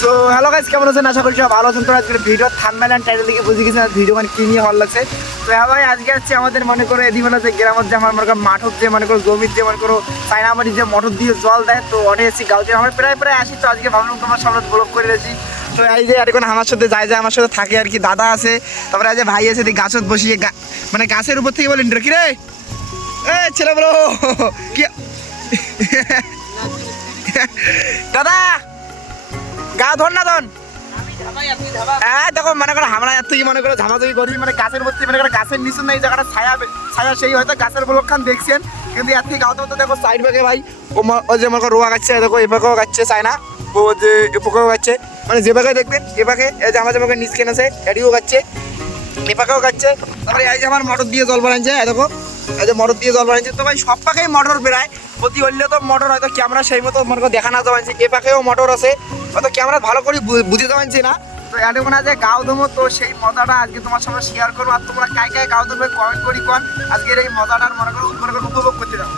So hello guys, কেমন আছেন? আশা করি সব ভালো আছেন। তো আজকের ভিডিও থাম্বনেল এন্ড টাইটেল দেখে বুঝে গেছেন ভিডিও মানে কি নিয়ে হল লাগছে। তো হ্যাঁ ভাই, আজকে হচ্ছে আমাদের মনে করো এদিকে যে গ্রামের যে আমার মনে করো মাঠত যে মনে করো জমির যে মনে করো চাইনামারি যে মোটর দিয়ে জল দেয়, তো অনেক এসেছি গাঁও আমরা প্রায় আসি। তো আজকে ভাবলাম তোমার সামনে ব্লগ করে রেছি। তো এই যে এখন আমার সাথে যায় আমার সাথে থাকে আর কি, দাদা আছে, তারপরে আজ ভাই আছে, গাছত বসিয়ে মানে গাছের উপর থেকে বলেন কি রে এ ছেলে বলো কি দাদা গা ধর না ধন। হ্যাঁ দেখো মনে করো আমরা এর থেকে মনে করো ঝামাঝামি করি, মানে গাছের মধ্যে মনে করো গাছের নিচে না এই জায়গাটা ছায়া ছায়া, সেই হয়তো গাছের ব্লকখান দেখছেন, কিন্তু এর থেকে গাঁতো দেখো সাইড ভাগে ভাই ও যে মনে করো রোয়া গাচ্ছে, দেখো এ পাকেও গাচ্ছে চায় না, ও যে এ পাকেও গাচ্ছে, মানে যে পাকে দেখবেন এ পাকে এই যে আমার যে পাকে নিচ কেন আছে এটিও গাচ্ছে, এ পাকেও গাচ্ছে। তারপরে এই যে আমার মোটর দিয়ে জল বানাচ্ছে, দেখো এই যে মোটর দিয়ে জল বানাচ্ছে। তো ভাই সব পাকেই মোটর বেড়ায়, প্রতি হইলে তো মোটর হয়তো ক্যামেরা সেই মতো মনে করো দেখা না যাওয়াচ্ছি, এ পাকেও মোটর আছে, হয়তো ক্যামেরা ভালো করে বুঝে যাওয়াচ্ছি না। তো এতক্ষণ আছে গাও ধুমো, তো সেই মজাটা আজকে তোমার সামনে শেয়ার করবো। আর তোমরা কাই গাও ধুমবে কমেন্ট করি কোন আজকের এই মজাটার মনে করো উপভোগ করতে দাও।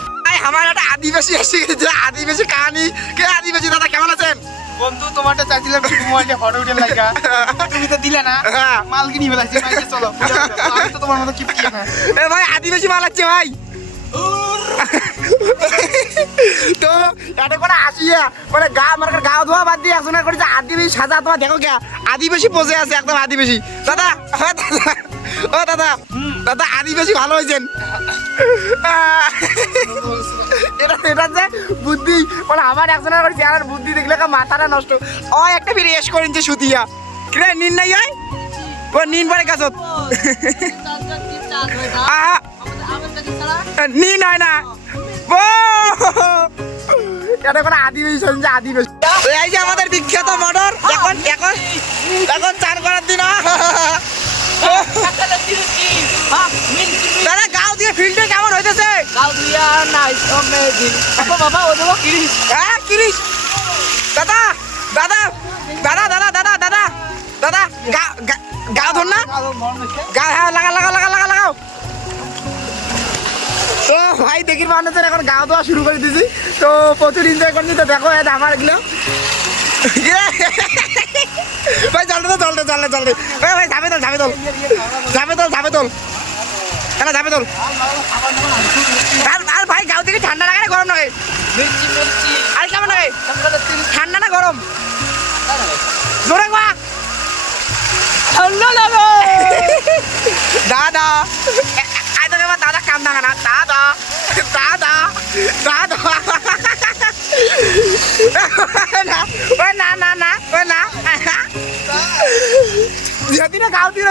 আমার একটা আদিবাসী এসে গেছে, আদিবাসী কাহানি। কে আদিবাসী দাদা, কেমন আছেন? বন্ধু তোমারটা চাইছিলাম মোবাইলে ফটো উঠে লাগা, তুমি তো দিলে না। মাল কিনি ফেলাইছি, চলো আমি তো তোমার মতো কিপটি না। এ ভাই আদিবাসী মাল আছে ভাই। তো এটা করে আসিয়া মানে গাও ধোয়া বাদ দিয়ে একজনের করেছে আদিবাসী সাজা, তোমার দেখো কে আদিবাসী পোজে আছে, একদম আদিবাসী। দাদা ও দাদা দাদা আদিবাসী ভালো হয়েছেন। এটা যে বুদ্ধি মানে আমার একজনের করে চেহারার বুদ্ধি দেখলে মাথাটা নষ্ট। ও একটা ফিরে এস করেছে সুতিয়া কিরে নিন নাই হয় ও নিন পরে গাছত নিন হয় না ও এটা কোনো আদিবাসী শুনছে, আদিবাসী। এই যে আমাদের বিখ্যাত মোটর এখন এখন এখন চান করার দিন। দাদা গাঁও দিয়ে ফিল্ডে কেমন হইতেছে? গাও দিয়া নাইস অ্যামেজিং বাবা ও দেবো কিরিশ। হ্যাঁ কিরিশ দাদা দাদা দাদা দাদা দাদা দাদা দাদা গাও ধর না গা, হ্যাঁ লাগা লাগা লাগা লাগা লাগাও। তো ভাই দেখি মানুষের এখন গাও ধোয়া শুরু করে দিয়েছি, তো প্রচুর এনজয় করছি। তো দেখো আমার এগুলো ভাই জলটা জলটা জলটা জলটা ভাই ঝাপে তোল ঝাপে তোল ঝাপে তোল ঝাপে তোল হ্যাঁ ঝাপে তোল। আর ভাই গাও থেকে ঠান্ডা লাগে না গরম লাগে? আর কেমন লাগে? ঠান্ডা না গরম? জোরে গা ঠান্ডা লাগে দাদা দাদা কাম না না দাদা দাদা দাদা না না না ওই না যেদিনে গাও দিয়ে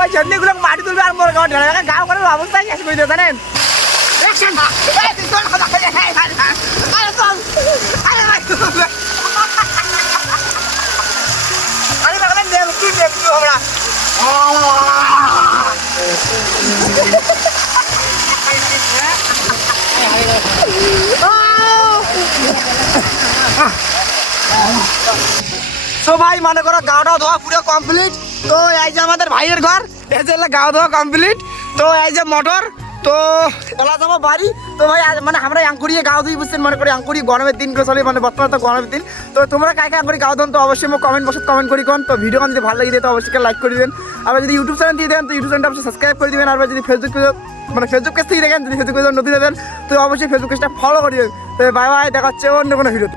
ওই যেদিনগুলো মাটি তুলবে আর মোর গাও ঢেলে গাও করার অবস্থায় শেষ করে দিয়ে জানেন। তো ভাই মনে করো গাওটা ধোয়া পুরো কমপ্লিট। তো এই যে আমাদের ভাইয়ের ঘর, এই যে গাও ধোয়া কমপ্লিট। তো এই যে মোটর, তো এলা যাবো বাড়ি। তো ভাই মানে আমরা আঙ্কুরিয়ে গাও ধুই বুঝছেন, মনে করি আঙ্কুরি গরমের দিন করে চলে, মানে বর্তমানে তো গরমের দিন। তো তোমরা কাকে আঙ্কুরি গাও দেন তো অবশ্যই কমেন্ট বক্সে কমেন্ট করি কোন। তো ভিডিও যদি ভালো লাগে তো অবশ্যই লাইক করে দিবেন। আর যদি ইউটিউব চ্যানেল দিয়ে দেন তো ইউটিউব চ্যানেলটা অবশ্যই সাবস্ক্রাইব করে দিবেন। আর যদি ফেসবুক মানে ফেসবুক পেজ থেকে দেখেন, যদি ফেসবুক পেজ নতুন দেন তো অবশ্যই ফেসবুক পেজটা ফলো করে দিবেন। তো বাই বাই, দেখা হচ্ছে অন্য কোনো ভিডিও।